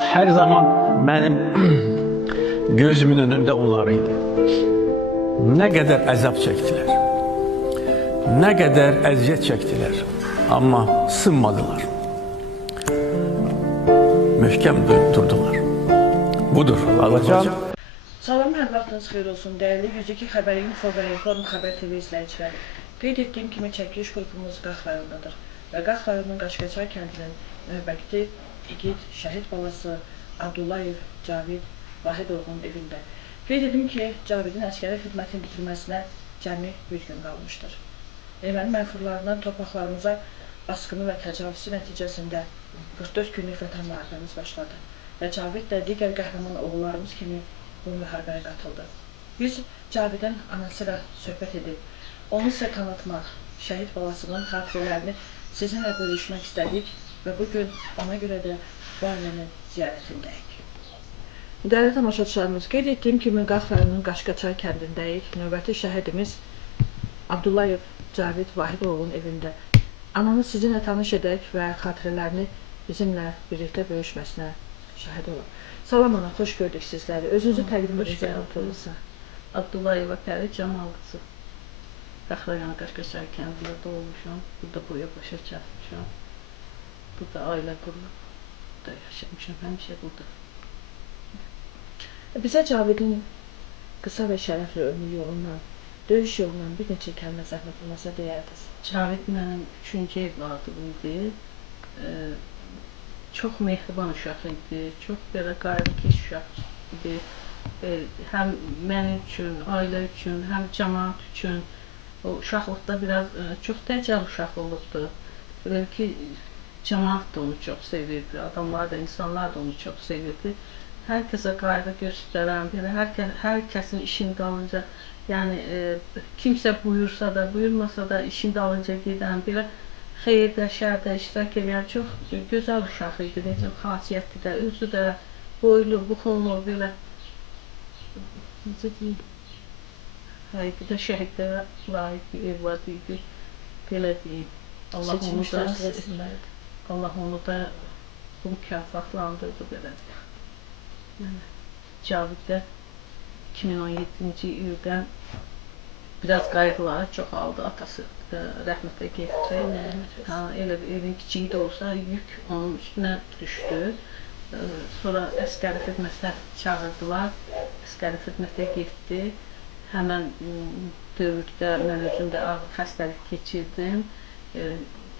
Her zaman benim gözümün önünde onlar idi. Ne kadar əzab çektiler, ne kadar əziyyət çektiler ama sınmadılar. Möhkəm durdular. Budur, alacağım. Salam, hər vaxtınız xeyir olsun. Dəyərli 102 xəbər info və Reform Xəbər TV izləyiciləri. Qeyd etdiyim kimi çəkiliş qrupumuz Qax rayonundadır və Qax rayonunun Qaşqaçay kəndinin növbəti igid şəhid balası Abdullayev Cavid Vahidoğlu'nun evində. Qeyd edim ki, Cavidin əskəri xidmətin bitirməsinə cəmi 100 gün qalmışdır. Erməni mənfurlarının torpaqlarımıza baskını və təcavüzü nəticəsində 44 günlük vətən müharibəmiz başladı və Cavid də digər qəhrəman oğullarımız kimi bu müharibəyə qatıldı. Biz Cavidin anası ilə söhbət edib, onu sizə tanıtmaq, şəhid balasının xatirələrini sizinlə bölüşmək istədik və bugün ona görə də bu ailənin ziyarətindəyik. Dəyərli tamaşaçılarımız, qeyd etdiyim kimi Qax rayonunun Qaşqaçay kəndindəyik. Növbəti şəhidimiz Abdullayev Cavid Vahidoğlu'nun evində. Ananı sizinlə tanış edək və xatirələrini bizimlə birlikdə bölüşməsinə şahid olun. Salam ana, xoş gördük sizləri. Özünüzü təqdim edəcəksiniz. Abdullayeva Pəri Camallısı. Qax rayonu Qaşqaçay kəndində doğmuşam. Burada boya başa çatmışam. Burada ailə qurub, burada yaşamışam. Həmişə burada. Bizə Cavidin qısa və şərəfli ömrü yolundan, döyüş yolundan bir neçə kəlmə zəhmət olmasa deyərdiniz. Cavid mənim 3-cü evladım idi. Çox mehriban uşaq idi. Çox belə qayğıkeş uşaq idi. Həm mən üçün, ailə üçün, həm cəmaət üçün. O uşaqlıqda biraz çox dəcəl uşaq olubdu. Belə ki, cəmaət də onu çox sevirdi. Adamlar da, insanlar da onu çox sevirdi. Hər kəsə qayğı göstərən, belə hər kəsin işin dalınca, yəni kimsə buyursa da, buyurmasa da işin dalınca gedən, belə xeyirdə, şərdə iştirak edən çox gözəl uşaq idi. Necə xasiyyətli də, özü də boylu, buxunlu, belə necə deyim, bu da şəhidlərə layiq bir evlad idi, belə deyim. Allah onu da bu mükafatlandırdı, belə deyim. Yəni, Cavid də 2017-ci ildən biraz qayğıları çoxaldı, atası rəhmətə getdi. Elə evin kiçiyi də olsa yük onun üstünə düşdü. Sonra əskəri xidmətə çağırdılar, əskəri xidmətə getdi. Həmən dövrdə mən özüm də ağır xəstəlik keçirdim.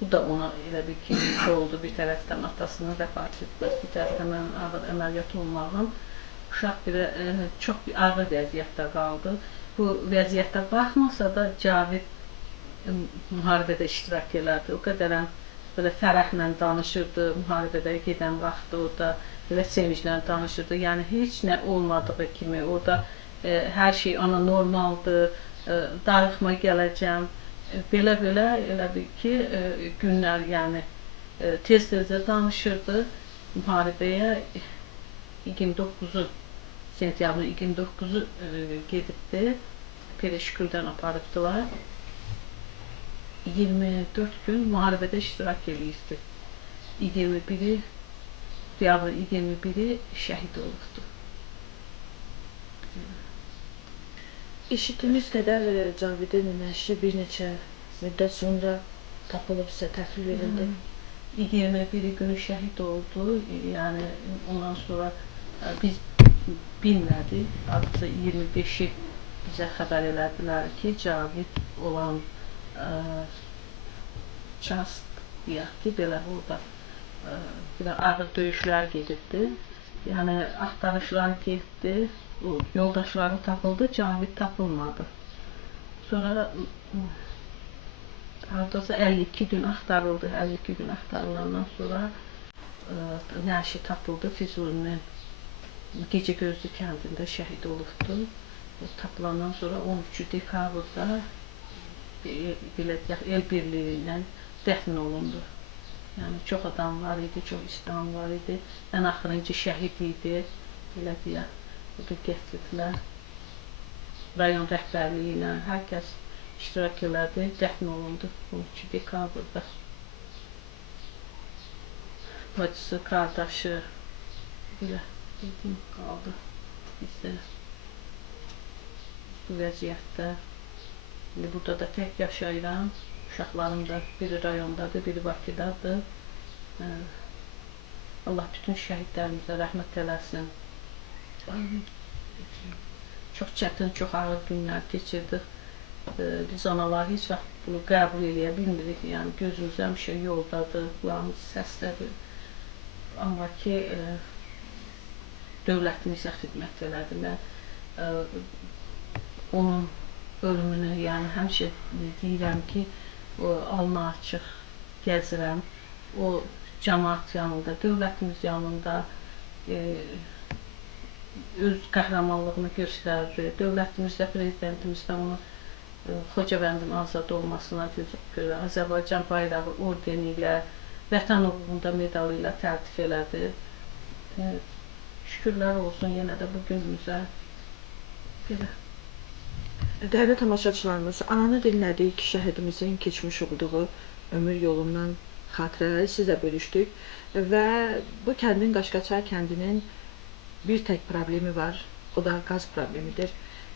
Bu da ona elə bir ki, oldu, bir tərəfdən atasının vəfat etməsi, bir tərəfdən mənim ağır əməliyyat olmağım. Uşaq belə çox bir ağır vəziyyətdə qaldı. Bu vəziyyətə baxmasa da Cavid müharibədə iştirak elədi. O qədərən belə fərəhlə danışırdı, müharibədə gedən vaxtı orada belə sevinclə danışırdı. Yəni heç nə olmadığı kimi, orada hər şey ona normaldır, darıxma gələcəm. Belə elə bir ki, günlər, yəni tez-tezdə danışırdı. Müharibəyə 29-u, sentyabrın 29-u gedibdi. Pereşküldən aparıbdılar. 24 gün müharibədə iştirak edirdi. 21-i, noyabrın 21-i şəhid olubdu. İşitdiyimiz qədər Cavidin nəşi bir neçə müddət sonra tapılıb sizə təhvil verildi. 21 günü şəhid oldu. Yəni ondan sonra biz bilmədik. Artıq 25-i bizə xəbər elədilər ki, Cavid olan Çask deyək ki, belə burada ağır döyüşlər gedibdi. Yəni axtarışlar getdi, yoldaşları tapıldı, Cavid tapılmadı. Sonra hardasa 52 gün axtarıldı, 52 gün axtarılandan sonra nəşi tapıldı Füzulinin Gecəgözlü kəndində şəhid olubdu. Tapılandan sonra 13 dekabrda el birliyi ilə dəfn olundu. Yəni çox adam var idi, çox islam var idi. Ən axırıncı şəhid idi, belə deyək. Burada gətirdilər. Rayon rəhbərliyi ilə hər kəs iştirak elədi, dəfn olundu 13 dekabrda. Bacısı, qardaşı, belə yetim qaldı. Biz də bu vəziyyətdə. İndi burada da tək yaşayıram. Uşaqlarım da biri rayondadır, biri Bakıdadır. Allah bütün şəhidlərimizə rəhmət eləsin. Çox çətin, çox ağır günlər keçirdik. Biz analar heç vaxt bunu qəbul edə bilmirik. Yəni gözümüz həmişə yoldadır, qulağımız səsdədir. Amma ki, dövlətimizə xidmət elədi. Mən onun ölümünü, yəni həmişə deyirəm ki, alnı açıq gəzirəm. O cəmaət yanında, dövlətimiz yanında öz qəhrəmanlığını göstərdi. Dövlətimizdə, prezidentimizdə onu Xocavəndin azad olmasına görə Azərbaycan bayrağı ordeni ilə, Vətən uğrunda medalı ilə təltif elədi. Şükürlər olsun yenə də bu günümüzə. Belə. Dəyərli tamaşaçılarımız, ananı dinlədik, şəhidimizin keçmiş olduğu ömür yolundan xatirələri sizlə bölüşdük və bu kəndin, Qaşqaçay kəndinin bir tək problemi var, o da qaz problemidir.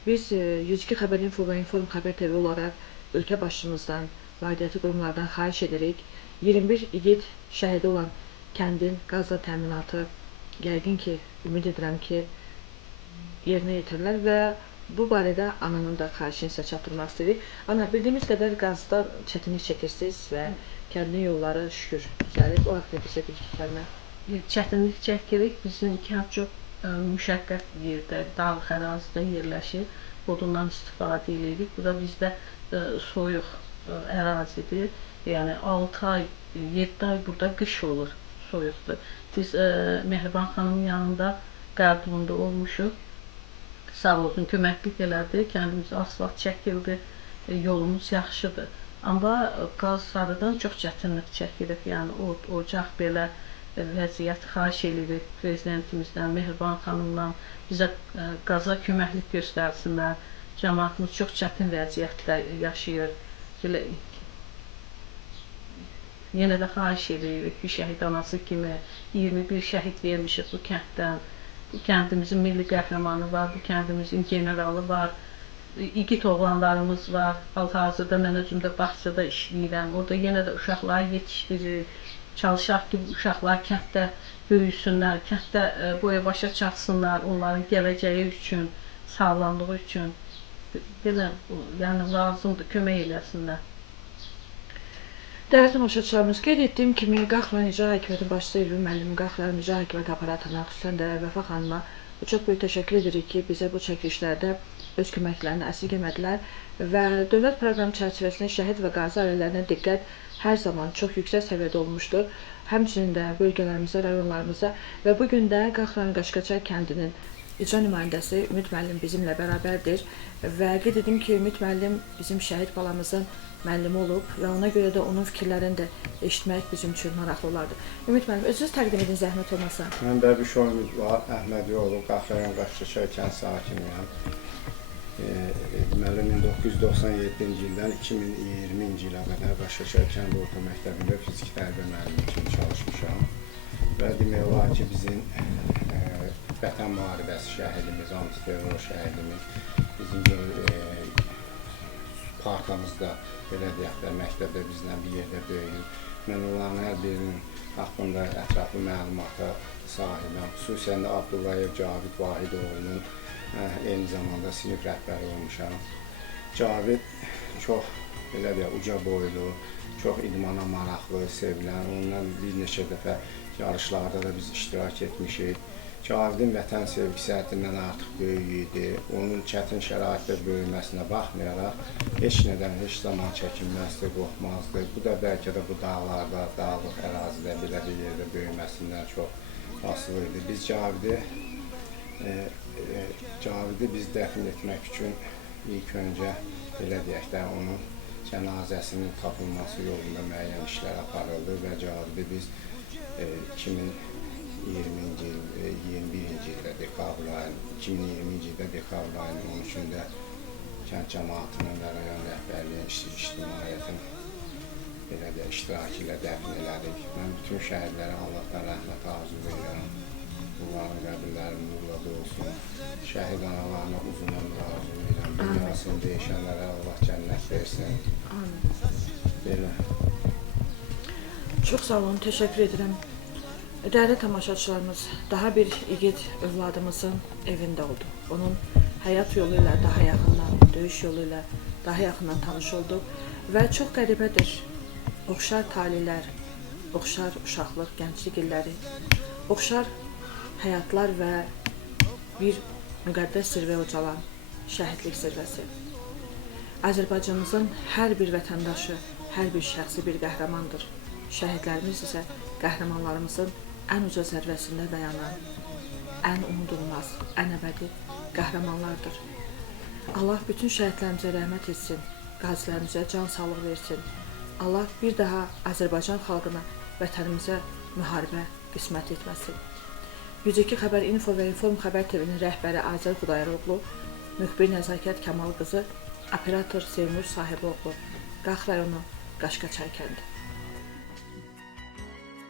Biz 102 Xəbər Info və Inform Xəbər TV olaraq ölkə başçımızdan, aidiyyatı qurumlardan xahiş edirik. 21 igid şəhidi olan kəndin qazla təminatı yəqin ki, ümid edirəm ki, yerinə yetirirlər və bu barədə ananın da xahişini sizə çatdırmaq istəyirik. Ana, bildiyimiz qədər qazda çətinlik çəkirsiniz və kəndin yolları şükür düzəlir. O haqqda bizə bir kəlmə. Çətinlik çəkirik. Bizim kənd çox müşəqqət yerdə, dağlıq ərazidə yerləşir. Odundan istifadə edirik. Bu da bizdə soyuq ərazidir. Yəni 6 ay, 7 ay burada qış olur, soyuqdur. Biz Mehriban xanımın yanında qəbulunda olmuşuq. Sağ olsun, köməklik elədi. Kəndimizə asfalt çəkildi. Yolumuz yaxşıdır. Amma qaz sarıdan çox çətinlik çəkirik. Yəni ocaq belə vəziyyət xahiş edirik prezidentimizdən, Mehriban xanımdan bizə qaza köməklik göstərsinlər. Cəmaatımız çox çətin vəziyyətdə yaşayır. Belə, yenə də xahiş edirik ki, şəhid anası kimi 21 şəhid vermişik bu kənddən. Bu kəndimizin milli qəhrəmanı var, bu kəndimizin generalı var, igid oğlanlarımız var. Hal-hazırda mən özüm də bağçada işləyirəm. Orada yenə də uşaqları yetişdiririk. Çalışaq ki, uşaqlar kənddə böyüsünlər, kənddə boya-başa çatsınlar, onların gələcəyi üçün, sağlamlığı üçün. Belə, yəni lazımdır, kömək eləsinlər. Dəyərli tamaşaçılarımız, qeyd etdiyim kimi, Qaxlan İcra Hakimiyyəti başçısı Elvin müəllim, Qaxlan İcra Hakimiyyəti aparatına, xüsusən də Vəfa xanıma çox böyük təşəkkür edirik ki, bizə bu çəkilişlərdə öz köməklərini əsirgəmədilər və dövlət proqramı çərçivəsində şəhid və qazi ailələrinə diqqət hər zaman çox yüksək səviyyədə olmuşdur. Həmçinin də bölgələrimizdə, rayonlarımızda və bugün də Qaxlan Qaşqaçay kəndinin icra nümayəndəsi Ümid müəllim bizimlə bərabərdir və qeyd edim ki, Ümid müəllim bizim şəhid balamızın müəllimi olub və ona görə də onun fikirlərini də eşitmək bizim üçün maraqlı olardı. Ümid müəllim, özünüz təqdim edin, zəhmət olmasa. Mən Bəbişoy Ümidvar Əhmədiyoğlu, Qaxlayan Qaşqaçay kənd sakiniyəm. Deməli, 1997-ci ildən 2020-ci ilə qədər Qaşqaçay kənd orta məktəbində fiziki tərbiyə müəllimi kimi çalışmışam. Və demək olar ki, bizim Vətən müharibəsi şəhidimiz, antiterror şəhidimiz, bizim partamızda, belə deyək də, məktəbdə bizlə bir yerdə böyüyür. Mən onların hər birinin haqqında ətraflı məlumata sahibəm. Xüsusən də Abdullayev Cavid Vahidoğlunun eyni zamanda sinif rəhbəri olmuşam. Cavid çox, belə deyək, uca boylu, çox idmana maraqlı, sevilən, ondan bir neçə dəfə yarışlarda da biz iştirak etmişik. Cavidin vətən sevgisi həddindən artıq böyük idi. Onun çətin şəraitdə böyüməsinə baxmayaraq, heç nədən, heç zaman çəkinməzdi, qorxmazdı. Bu da bəlkə də bu dağlarda, dağlıq ərazidə, belə bir yerdə böyüməsindən çox asılı idi. Biz Cavidi biz dəfn etmək üçün ilk öncə, belə deyək də, onun cənazəsinin tapılması yolunda müəyyən işlər aparıldı və Cavidi biz 2020-ci il, 21-ci ildə dekabr ayının, 2020-ci ildə dekabr ayının 13-də kənd cəmaatının və rayon rəhbərliyin, ictimaiyyətin belə də iştirakı ilə dəfn elədik. Mən bütün şəhidlərə Allahdan rəhmət arzu edirəm. Onların qəbirləri nurla olsun. Şəhid analarına uzun ömür arzulayıram. Dünyasını dəyişənlərə Allah cənnət versin. Belə. Çox sağ olun, təşəkkür edirəm. Dəyərli tamaşaçılarımız, daha bir igid övladımızın evində oldu. Onun həyat yolu ilə daha yaxından, döyüş yolu ilə daha yaxından tanış olduq və çox qəribədir. Oxşar talihlər, oxşar uşaqlıq, gənclik illəri, oxşar həyatlar və bir müqəddəs zirvə ucalan şəhidlik zirvəsi. Azərbaycanımızın hər bir vətəndaşı, hər bir şəxsi bir qəhrəmandır. Şəhidlərimiz isə qəhrəmanlarımızın ən uca zirvəsində dayanan, ən unudulmaz, ən əbədi qəhrəmanlardır. Allah bütün şəhidlərimizə rəhmət etsin, qazilərimizə can sağlıq versin. Allah bir daha Azərbaycan xalqına, vətənimizə müharibə qismət etməsin. 102 Xəbər Info və Inform Xəbər TV-nin rəhbəri Azər Xudayeroğlu, müxbir Nəzakət Kamal qızı, operator Seymur Sahiboğlu, Qax rayonu Qaşqaçay kəndi.